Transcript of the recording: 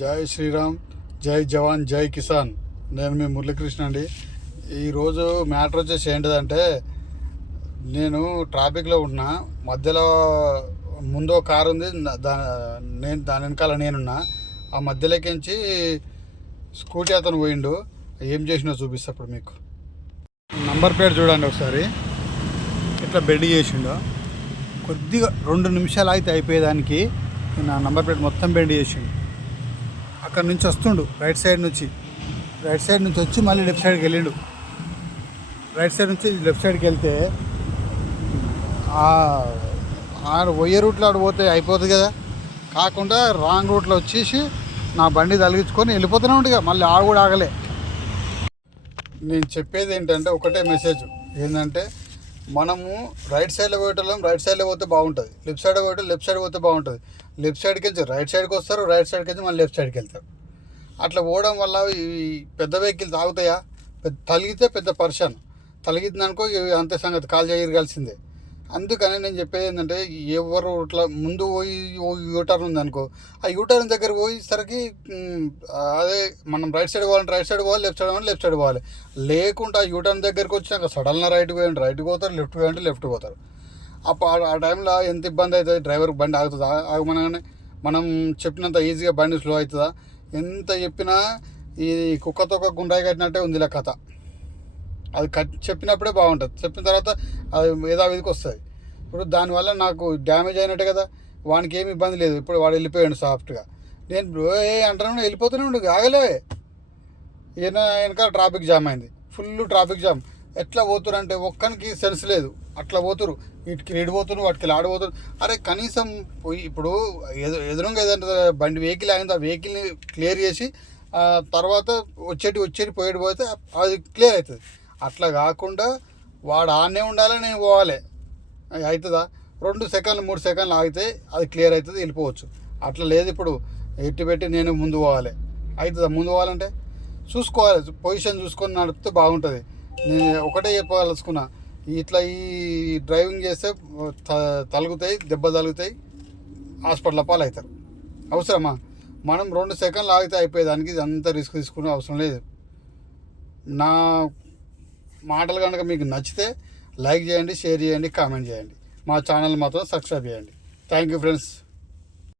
జై శ్రీరామ్, జై జవాన్, జై కిసాన్. నేను మీ మురళీకృష్ణ అండి. ఈరోజు మ్యాటర్ వచ్చేసి ఏంటిదంటే, నేను ట్రాఫిక్లో ఉన్నా. మధ్యలో ముందు కారు ఉంది, నేను దాని వెనకాల నేనున్నా. ఆ మధ్యలోకించి స్కూటీ అతను పోయిండు. ఏం చేసినా చూపిస్తా ఇప్పుడు మీకు. నంబర్ ప్లేట్ చూడండి ఒకసారి. ఇట్లా బెండ్ చేసిండు. కొద్దిగా 2 నిమిషాలు అయితే అయిపోయేదానికి నా నంబర్ ప్లేట్ మొత్తం బెండ్ చేసిండు. అక్కడ నుంచి వస్తుండు రైట్ సైడ్ నుంచి వచ్చి మళ్ళీ లెఫ్ట్ సైడ్కి వెళ్ళిండు. రైట్ సైడ్ నుంచి లెఫ్ట్ సైడ్కి వెళ్తే ఆడ పోయే రూట్లో ఆడ పోతే అయిపోతుంది కదా, కాకుండా రాంగ్ రూట్లో వచ్చేసి నా బండి తలిగించుకొని వెళ్ళిపోతూనే ఉంటుంది. మళ్ళీ ఆడ కూడా ఆగలే. నేను చెప్పేది ఏంటంటే ఒకటే మెసేజ్ ఏంటంటే, మనము రైట్ సైడ్లో పోయేటోళ్ళం రైట్ సైడ్లో పోతే బాగుంటుంది, లెఫ్ట్ సైడ్ పోయేటోళ్ళు లెఫ్ట్ సైడ్ పోతే బాగుంటుంది. లెఫ్ట్ సైడ్కి వెళ్ళి రైట్ సైడ్కి వస్తారు, రైట్ సైడ్కి వెళ్ళి మళ్ళీ లెఫ్ట్ సైడ్కి వెళ్తారు. అట్లా పోవడం వల్ల ఈ పెద్ద వెహికల్ తాగుతాయా, తలిగితే పెద్ద పర్షన్, తలిగిందనుకో అంతే సంగతి, కాల్ చేయగలిసిందే. అందుకని నేను చెప్పేది ఏంటంటే, ఎవరు ఇట్లా ముందు పోయి యూటర్న్ ఉందనుకో, ఆ యూటర్న్ దగ్గర పోయేసరికి అదే మనం రైట్ సైడ్ పోవాలి లెఫ్ట్ సైడ్ పోవాలి లెఫ్ట్ సైడ్ పోవాలి. లేకుంటే ఆ యూటర్న్ దగ్గరికి వచ్చినాక సడన్గా రైట్కి పోతారు, లెఫ్ట్ పోతారు. అప్పుడు ఆ టైంలో ఎంత ఇబ్బంది అవుతుంది. డ్రైవర్కి బండి ఆగుతుందా, ఆగమనగానే మనం చెప్పినంత ఈజీగా బండి స్లో అవుతుందా? ఎంత చెప్పినా ఈ కుక్కతో ఒక గుండాయి కట్టినట్టే ఉంది ఇలా కథ. అది చెప్పినప్పుడే బాగుంటుంది, చెప్పిన తర్వాత అది యథావిధికి వస్తుంది. ఇప్పుడు దానివల్ల నాకు డ్యామేజ్ అయినట్టే కదా. వానికి ఏమి ఇబ్బంది లేదు. ఇప్పుడు వాడు వెళ్ళిపోయాడు సాఫ్ట్గా. నేను అంటున్నాను వెళ్ళిపోతూనే ఉండు, ఆగలే. వెనకాల ట్రాఫిక్ జామ్ అయింది, ఫుల్ ట్రాఫిక్ జామ్. ఎట్లా పోతురంటే ఒక్కనికి సెన్స్ లేదు. అట్లా పోతురు, వీటికి ఏడిపోతున్నారు, వాటికి ఆడిపోతున్నారు. అరే కనీసం ఇప్పుడు ఎదురుగా ఏదంటే బండి వెహికల్ అయింది, ఆ వెహికల్ని క్లియర్ చేసి తర్వాత వచ్చేటి పోతే అది క్లియర్ అవుతుంది. అట్లా కాకుండా వాడు ఆడనే ఉండాలి, నేను పోవాలి. అవుతుందా? 2 సెకండ్లు 3 సెకండ్లు ఆగితే అది క్లియర్ అవుతుంది, వెళ్ళిపోవచ్చు. అట్లా లేదు. ఇప్పుడు ఎట్టి పెట్టి నేను ముందు పోవాలి, అవుతుందా? ముందు పోవాలంటే చూసుకోవాలి, పొజిషన్ చూసుకొని నడిపితే బాగుంటుంది. నేను ఒకటే చెప్పదలుచుకున్నా, ఇట్లా ఈ డ్రైవింగ్ చేస్తే దెబ్బ తలుగుతాయి, హాస్పిటల్ పాలు అవుతారు. అవసరమా? మనం 2 సెకండ్లు ఆగితే అయిపోయేదానికి అంత రిస్క్ తీసుకునే అవసరం లేదు. నా మాటలు కనుక మీకు నచ్చితే లైక్ చేయండి, షేర్ చేయండి, కామెంట్ చేయండి. మా ఛానల్ మాత్రం సబ్స్క్రైబ్ చేయండి. Thank you friends.